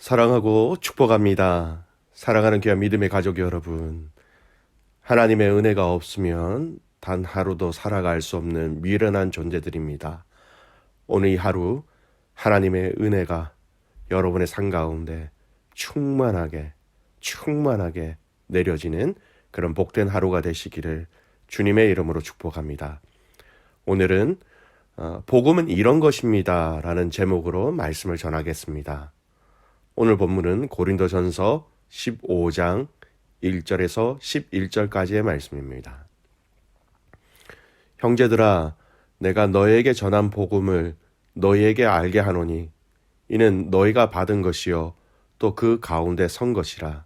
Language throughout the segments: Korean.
사랑하고 축복합니다. 사랑하는 귀한 믿음의 가족 여러분. 하나님의 은혜가 없으면 단 하루도 살아갈 수 없는 미련한 존재들입니다. 오늘 이 하루 하나님의 은혜가 여러분의 삶 가운데 충만하게 내려지는 그런 복된 하루가 되시기를 주님의 이름으로 축복합니다. 오늘은 복음은 이런 것입니다 라는 제목으로 말씀을 전하겠습니다. 오늘 본문은 고린도전서 15장 1절에서 11절까지의 말씀입니다. 형제들아, 내가 너에게 전한 복음을 너희에게 알게 하노니 이는 너희가 받은 것이요 또 그 가운데 선 것이라.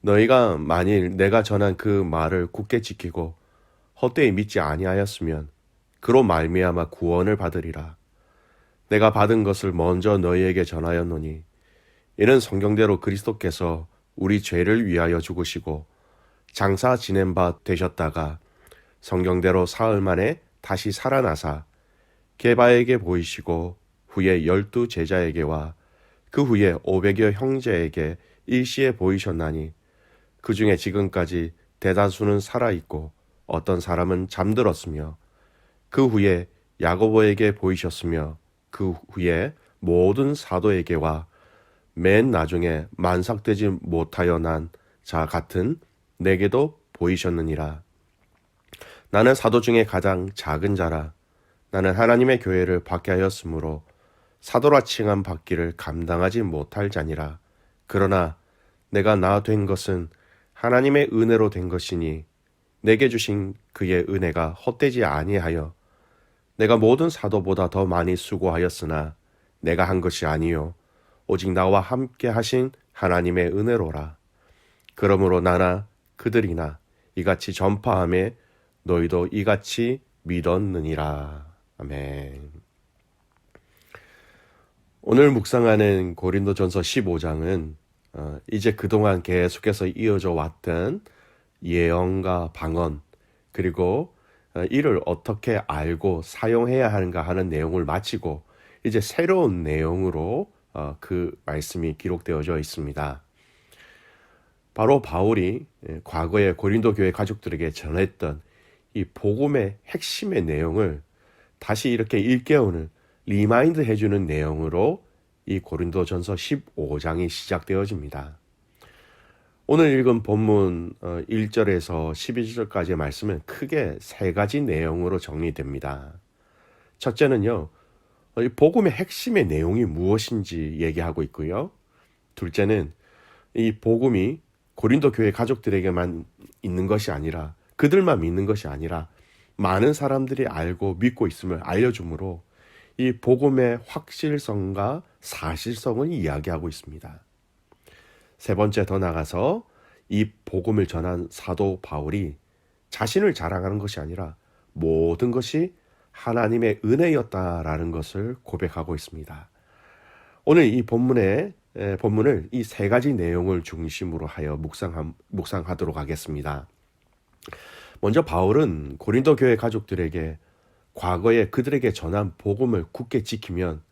너희가 만일 내가 전한 그 말을 굳게 지키고 헛되이 믿지 아니하였으면 그로 말미암아 구원을 받으리라. 내가 받은 것을 먼저 너희에게 전하였노니 이는 성경대로 그리스도께서 우리 죄를 위하여 죽으시고 장사 지낸 바 되셨다가 성경대로 사흘 만에 다시 살아나사 게바에게 보이시고 후에 12 제자에게와 그 후에 500여 형제에게 일시에 보이셨나니 그 중에 지금까지 대다수는 살아있고 어떤 사람은 잠들었으며 그 후에 야고보에게 보이셨으며 그 후에 모든 사도에게와 맨 나중에 만삭되지 못하여 난 자 같은 내게도 보이셨느니라. 나는 사도 중에 가장 작은 자라. 나는 하나님의 교회를 받게 하였으므로 사도라 칭함 받기를 감당하지 못할 자니라. 그러나 내가 나 된 것은 하나님의 은혜로 된 것이니 내게 주신 그의 은혜가 헛되지 아니하여 내가 모든 사도보다 더 많이 수고하였으나 내가 한 것이 아니요 오직 나와 함께 하신 하나님의 은혜로라. 그러므로 나나 그들이나 이같이 전파함에 너희도 이같이 믿었느니라. 아멘. 오늘 묵상하는 고린도전서 15장은 이제 그동안 계속해서 이어져 왔던 예언과 방언 그리고 이를 어떻게 알고 사용해야 하는가 하는 내용을 마치고 이제 새로운 내용으로 그 말씀이 기록되어져 있습니다. 바로 바울이 과거에 고린도 교회 가족들에게 전했던 이 복음의 핵심의 내용을 다시 이렇게 일깨우는 리마인드 해주는 내용으로 이 고린도전서 15장이 시작되어집니다. 오늘 읽은 본문 1절에서 12절까지의 말씀은 크게 세 가지 내용으로 정리됩니다. 첫째는요, 이 복음의 핵심의 내용이 무엇인지 얘기하고 있고요. 둘째는 이 복음이 고린도 교회 가족들에게만 있는 것이 아니라 그들만 믿는 것이 아니라 많은 사람들이 알고 믿고 있음을 알려주므로 이 복음의 확실성과 사실성을 이야기하고 있습니다. 세 번째 더 나가서 이 복음을 전한 사도 바울이 자신을 자랑하는 것이 아니라 모든 것이 하나님의 은혜였다라는 것을 고백하고 있습니다. 오늘 이 본문을 이 세 가지 내용을 중심으로 하여 묵상하도록 하겠습니다. 먼저 바울은 고린도 교회 가족들에게 과거에 그들에게 전한 복음을 굳게 지키면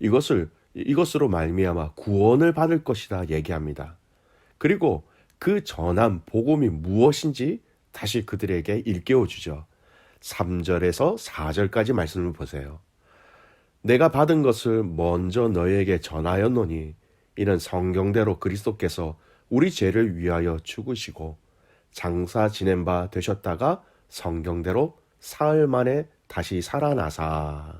이것으로 말미암아 구원을 받을 것이다 얘기합니다. 그리고 그 전한 복음이 무엇인지 다시 그들에게 일깨워 주죠. 3절에서 4절까지 말씀을 보세요. 내가 받은 것을 먼저 너희에게 전하였노니 이는 성경대로 그리스도께서 우리 죄를 위하여 죽으시고 장사 지낸 바 되셨다가 성경대로 사흘 만에 다시 살아나사.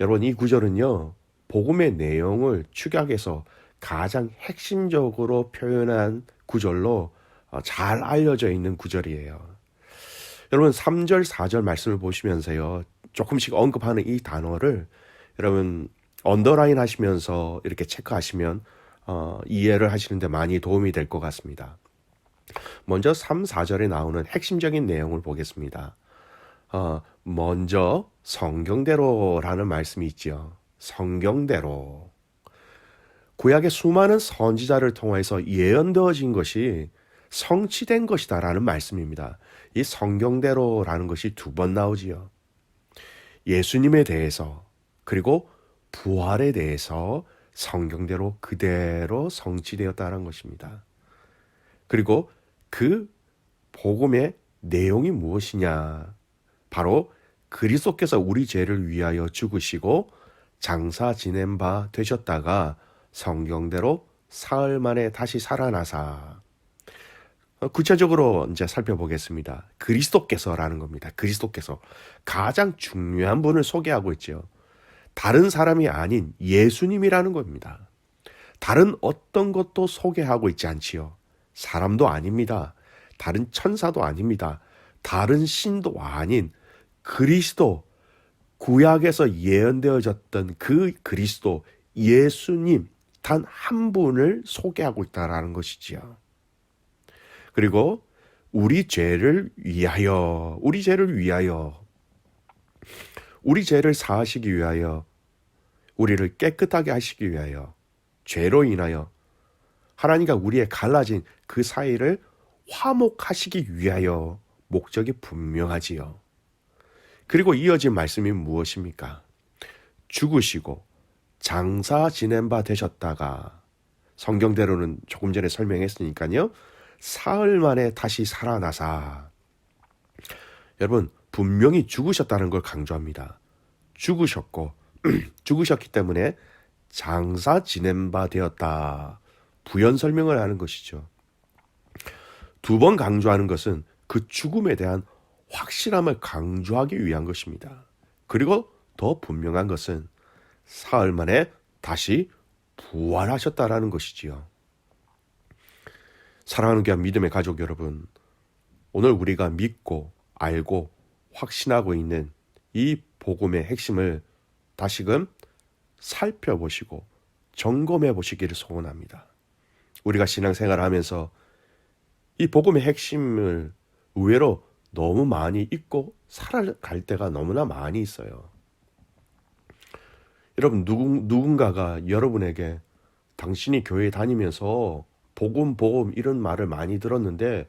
여러분, 이 구절은요, 복음의 내용을 축약해서 가장 핵심적으로 표현한 구절로 잘 알려져 있는 구절이에요. 여러분 3절 4절 말씀을 보시면서요, 조금씩 언급하는 이 단어를 여러분 언더라인 하시면서 이렇게 체크하시면 이해를 하시는데 많이 도움이 될 것 같습니다. 먼저 3, 4절에 나오는 핵심적인 내용을 보겠습니다. 먼저 성경대로라는 말씀이 있죠. 성경대로. 구약의 수많은 선지자를 통해서 예언되어진 것이 성취된 것이다라는 말씀입니다. 이 성경대로라는 것이 두 번 나오지요. 예수님에 대해서 그리고 부활에 대해서 성경대로 그대로 성취되었다는 것입니다. 그리고 그 복음의 내용이 무엇이냐? 바로 그리스도께서 우리 죄를 위하여 죽으시고 장사 지낸 바 되셨다가 성경대로 사흘 만에 다시 살아나사. 구체적으로 이제 살펴보겠습니다. 그리스도께서라는 겁니다. 그리스도께서 가장 중요한 분을 소개하고 있죠. 다른 사람이 아닌 예수님이라는 겁니다. 다른 어떤 것도 소개하고 있지 않지요. 사람도 아닙니다. 다른 천사도 아닙니다. 다른 신도 아닌 그리스도, 구약에서 예언되어졌던 그 그리스도, 예수님 단 한 분을 소개하고 있다는 것이지요. 그리고 우리 죄를 위하여, 우리 죄를 사하시기 위하여, 우리를 깨끗하게 하시기 위하여, 죄로 인하여 하나님과 우리의 갈라진 그 사이를 화목하시기 위하여 목적이 분명하지요. 그리고 이어진 말씀이 무엇입니까? 죽으시고 장사 지낸 바 되셨다가, 성경대로는 조금 전에 설명했으니까요, 사흘 만에 다시 살아나사. 여러분, 분명히 죽으셨다는 걸 강조합니다. 죽으셨고 죽으셨기 때문에 장사 지낸 바 되었다. 부연 설명을 하는 것이죠. 두 번 강조하는 것은 그 죽음에 대한 확실함을 강조하기 위한 것입니다. 그리고 더 분명한 것은 사흘 만에 다시 부활하셨다라는 것이지요. 사랑하는 귀한 믿음의 가족 여러분, 오늘 우리가 믿고 알고 확신하고 있는 이 복음의 핵심을 다시금 살펴보시고 점검해 보시기를 소원합니다. 우리가 신앙생활을 하면서 이 복음의 핵심을 의외로 너무 많이 잊고 살아갈 때가 너무나 많이 있어요. 여러분, 누군가가 여러분에게 당신이 교회 다니면서 복음 이런 말을 많이 들었는데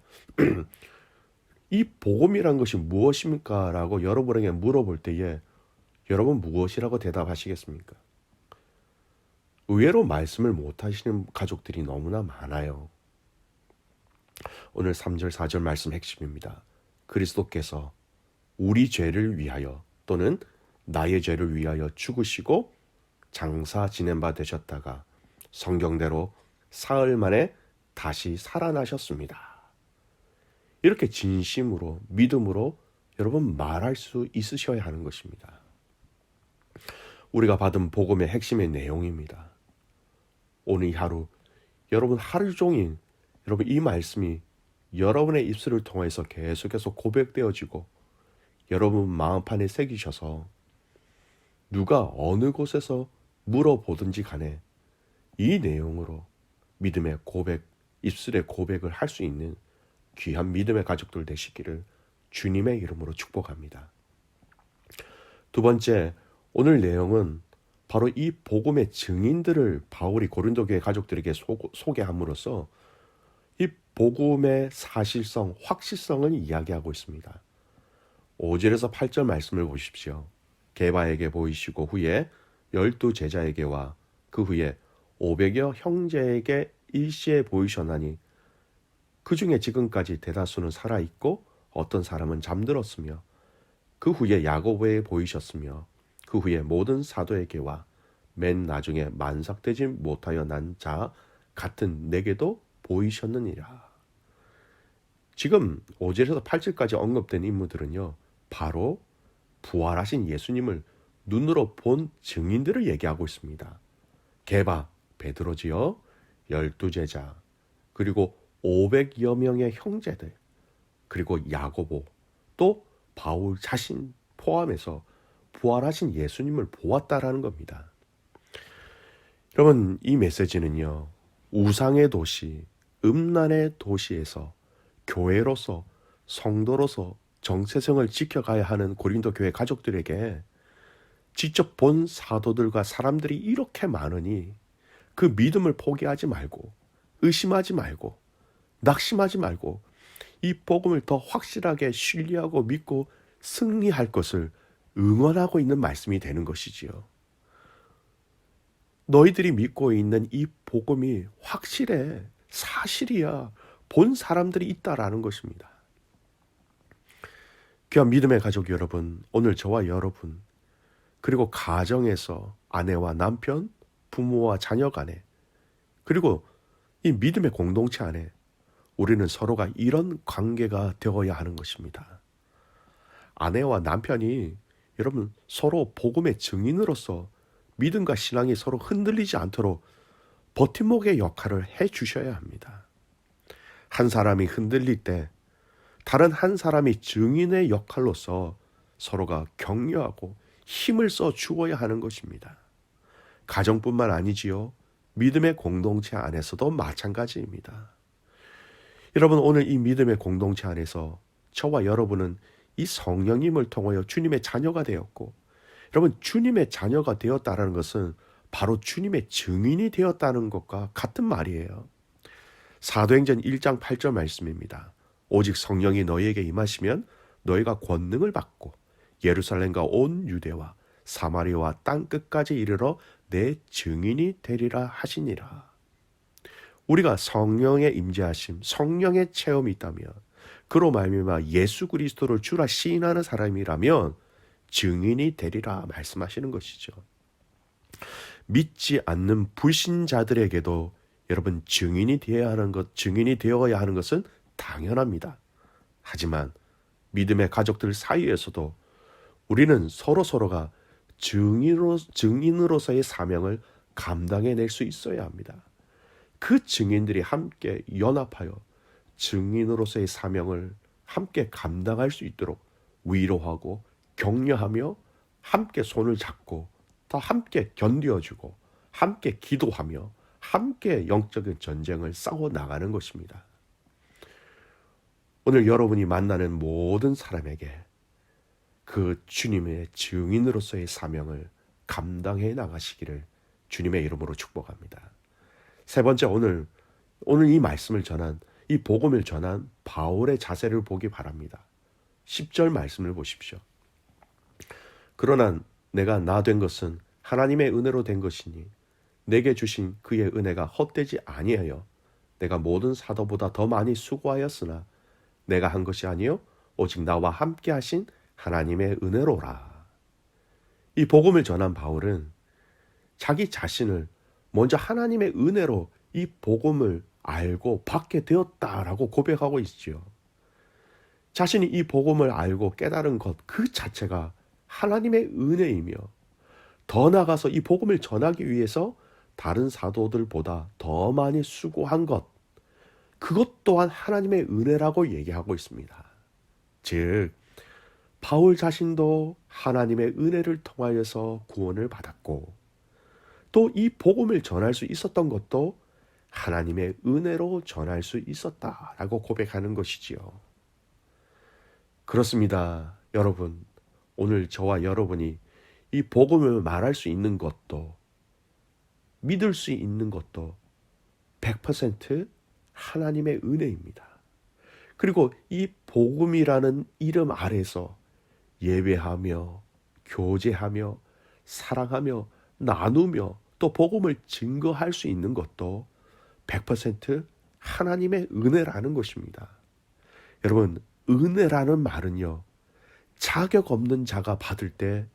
이 복음이란 것이 무엇입니까? 라고 여러분에게 물어볼 때에 여러분 무엇이라고 대답하시겠습니까? 의외로 말씀을 못하시는 가족들이 너무나 많아요. 오늘 3절 4절 말씀 핵심입니다. 그리스도께서 우리 죄를 위하여 또는 나의 죄를 위하여 죽으시고 장사 지낸 바 되셨다가 성경대로 사흘 만에 다시 살아나셨습니다. 이렇게 진심으로 믿음으로 여러분 말할 수 있으셔야 하는 것입니다. 우리가 받은 복음의 핵심의 내용입니다. 오늘 이 하루 여러분 하루 종일 여러분 이 말씀이 여러분의 입술을 통해서 계속해서 고백되어지고 여러분 마음판에 새기셔서 누가 어느 곳에서 물어보든지 간에 이 내용으로 믿음의 고백, 입술의 고백을 할 수 있는 귀한 믿음의 가족들 되시기를 주님의 이름으로 축복합니다. 두 번째, 오늘 내용은 바로 이 복음의 증인들을 바울이 고린도 교회 가족들에게 소개함으로써 이 복음의 사실성, 확실성을 이야기하고 있습니다. 5절에서 8절 말씀을 보십시오. 게바에게 보이시고 후에 12 제자에게와 그 후에 500여 형제에게 일시에 보이셨나니 그 중에 지금까지 대다수는 살아있고 어떤 사람은 잠들었으며 그 후에 야고보에 보이셨으며 그 후에 모든 사도에게와 맨 나중에 만삭되지 못하여 난 자 같은 내게도 보이셨느니라. 지금 5절에서 8절까지 언급된 인물들은요, 바로 부활하신 예수님을 눈으로 본 증인들을 얘기하고 있습니다. 게바, 베드로지요, 12 제자, 그리고 500여 명의 형제들, 그리고 야고보, 또 바울 자신 포함해서 부활하신 예수님을 보았다라는 겁니다. 여러분, 이 메시지는요, 우상의 도시, 음란의 도시에서 교회로서, 성도로서 정체성을 지켜가야 하는 고린도 교회 가족들에게 직접 본 사도들과 사람들이 이렇게 많으니 그 믿음을 포기하지 말고, 의심하지 말고, 낙심하지 말고 이 복음을 더 확실하게 신뢰하고 믿고 승리할 것을 응원하고 있는 말씀이 되는 것이지요. 너희들이 믿고 있는 이 복음이 확실해. 사실이야. 본 사람들이 있다라는 것입니다. 귀한 믿음의 가족 여러분, 오늘 저와 여러분, 그리고 가정에서 아내와 남편, 부모와 자녀 간에, 그리고 이 믿음의 공동체 안에 우리는 서로가 이런 관계가 되어야 하는 것입니다. 아내와 남편이 여러분 서로 복음의 증인으로서 믿음과 신앙이 서로 흔들리지 않도록 버팀목의 역할을 해 주셔야 합니다. 한 사람이 흔들릴 때 다른 한 사람이 증인의 역할로서 서로가 격려하고 힘을 써 주어야 하는 것입니다. 가정뿐만 아니지요. 믿음의 공동체 안에서도 마찬가지입니다. 여러분, 오늘 이 믿음의 공동체 안에서 저와 여러분은 이 성령님을 통하여 주님의 자녀가 되었고, 여러분, 주님의 자녀가 되었다는 것은 바로 주님의 증인이 되었다는 것과 같은 말이에요. 사도행전 1장 8절 말씀입니다. 오직 성령이 너희에게 임하시면 너희가 권능을 받고 예루살렘과 온 유대와 사마리아와 땅 끝까지 이르러 내 증인이 되리라 하시니라. 우리가 성령의 임재하심, 성령의 체험이 있다면, 그로 말미암아 예수 그리스도를 주라 시인하는 사람이라면 증인이 되리라 말씀하시는 것이죠. 믿지 않는 불신자들에게도 여러분 증인이 되어야 하는 것은 당연합니다. 하지만 믿음의 가족들 사이에서도 우리는 서로가 증인으로서의 사명을 감당해낼 수 있어야 합니다. 그 증인들이 함께 연합하여 증인으로서의 사명을 함께 감당할 수 있도록 위로하고 격려하며 함께 손을 잡고 더 함께 견디어주고 함께 기도하며 함께 영적인 전쟁을 싸워 나가는 것입니다. 오늘 여러분이 만나는 모든 사람에게 그 주님의 증인으로서의 사명을 감당해 나가시기를 주님의 이름으로 축복합니다. 세 번째, 오늘 이 말씀을 전한, 이 복음을 전한 바울의 자세를 보기 바랍니다. 10절 말씀을 보십시오. 그러나 내가 나 된 것은 하나님의 은혜로 된 것이니 내게 주신 그의 은혜가 헛되지 아니하여 내가 모든 사도보다 더 많이 수고하였으나 내가 한 것이 아니요 오직 나와 함께 하신 하나님의 은혜로라. 이 복음을 전한 바울은 자기 자신을 먼저 하나님의 은혜로 이 복음을 알고 받게 되었다라고 고백하고 있지요. 자신이 이 복음을 알고 깨달은 것 그 자체가 하나님의 은혜이며, 더 나아가서 이 복음을 전하기 위해서 다른 사도들보다 더 많이 수고한 것, 그것 또한 하나님의 은혜라고 얘기하고 있습니다. 즉 바울 자신도 하나님의 은혜를 통하여서 구원을 받았고, 또 이 복음을 전할 수 있었던 것도 하나님의 은혜로 전할 수 있었다라고 고백하는 것이지요. 그렇습니다. 여러분, 오늘 저와 여러분이 이 복음을 말할 수 있는 것도, 믿을 수 있는 것도 100% 하나님의 은혜입니다. 그리고 이 복음이라는 이름 아래서 예배하며 교제하며 사랑하며 나누며 또 복음을 증거할 수 있는 것도 100% 하나님의 은혜라는 것입니다. 여러분, 은혜라는 말은요, 자격 없는 자가 받을 때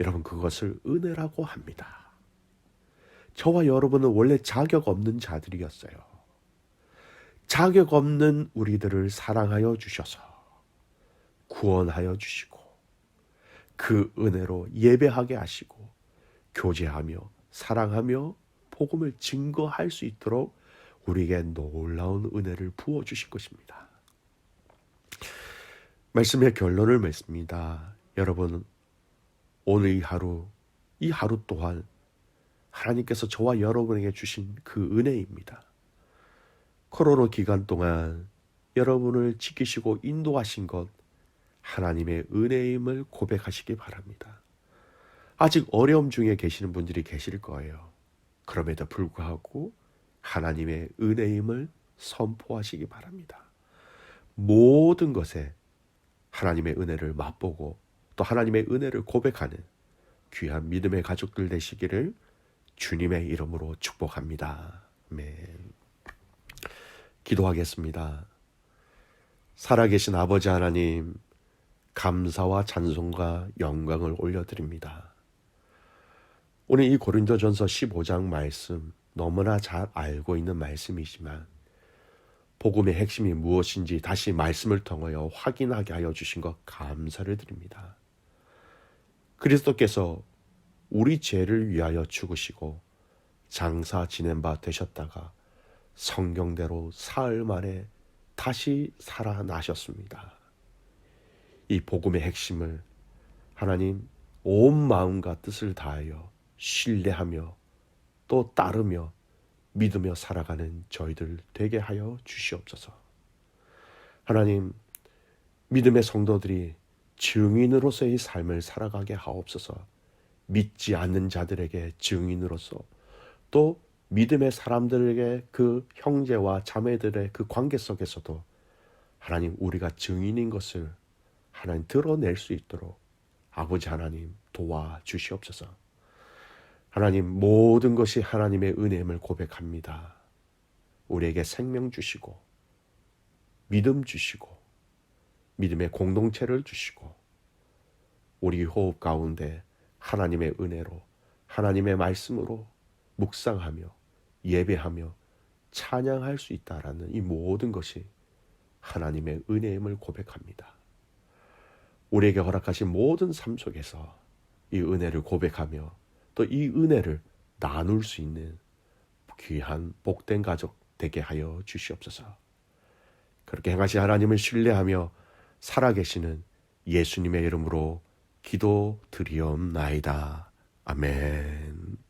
여러분 그것을 은혜라고 합니다. 저와 여러분은 원래 자격 없는 자들이었어요. 자격 없는 우리들을 사랑하여 주셔서 구원하여 주시고 그 은혜로 예배하게 하시고 교제하며 사랑하며 복음을 증거할 수 있도록 우리에게 놀라운 은혜를 부어주실 것입니다. 말씀의 결론을 맺습니다. 여러분, 오늘 이 하루 또한 하나님께서 저와 여러분에게 주신 그 은혜입니다. 코로나 기간 동안 여러분을 지키시고 인도하신 것 하나님의 은혜임을 고백하시기 바랍니다. 아직 어려움 중에 계시는 분들이 계실 거예요. 그럼에도 불구하고 하나님의 은혜임을 선포하시기 바랍니다. 모든 것에 하나님의 은혜를 맛보고 또 하나님의 은혜를 고백하는 귀한 믿음의 가족들 되시기를 주님의 이름으로 축복합니다. 아멘. 기도하겠습니다. 살아계신 아버지 하나님, 감사와 찬송과 영광을 올려드립니다. 오늘 이 고린도전서 15장 말씀 너무나 잘 알고 있는 말씀이지만 복음의 핵심이 무엇인지 다시 말씀을 통하여 확인하게 하여 주신 것 감사를 드립니다. 그리스도께서 우리 죄를 위하여 죽으시고 장사 지낸 바 되셨다가 성경대로 사흘 만에 다시 살아나셨습니다. 이 복음의 핵심을 하나님 온 마음과 뜻을 다하여 신뢰하며 또 따르며 믿으며 살아가는 저희들 되게 하여 주시옵소서. 하나님, 믿음의 성도들이 증인으로서의 삶을 살아가게 하옵소서. 믿지 않는 자들에게 증인으로서, 또 믿음의 사람들에게 그 형제와 자매들의 그 관계 속에서도 하나님, 우리가 증인인 것을 하나님 드러낼 수 있도록 아버지 하나님 도와주시옵소서. 하나님, 모든 것이 하나님의 은혜임을 고백합니다. 우리에게 생명 주시고 믿음 주시고 믿음의 공동체를 주시고 우리 호흡 가운데 하나님의 은혜로 하나님의 말씀으로 묵상하며 예배하며 찬양할 수 있다라는 이 모든 것이 하나님의 은혜임을 고백합니다. 우리에게 허락하신 모든 삶 속에서 이 은혜를 고백하며 또 이 은혜를 나눌 수 있는 귀한 복된 가족 되게 하여 주시옵소서. 그렇게 행하신 하나님을 신뢰하며 살아계시는 예수님의 이름으로 기도드리옵나이다. 아멘.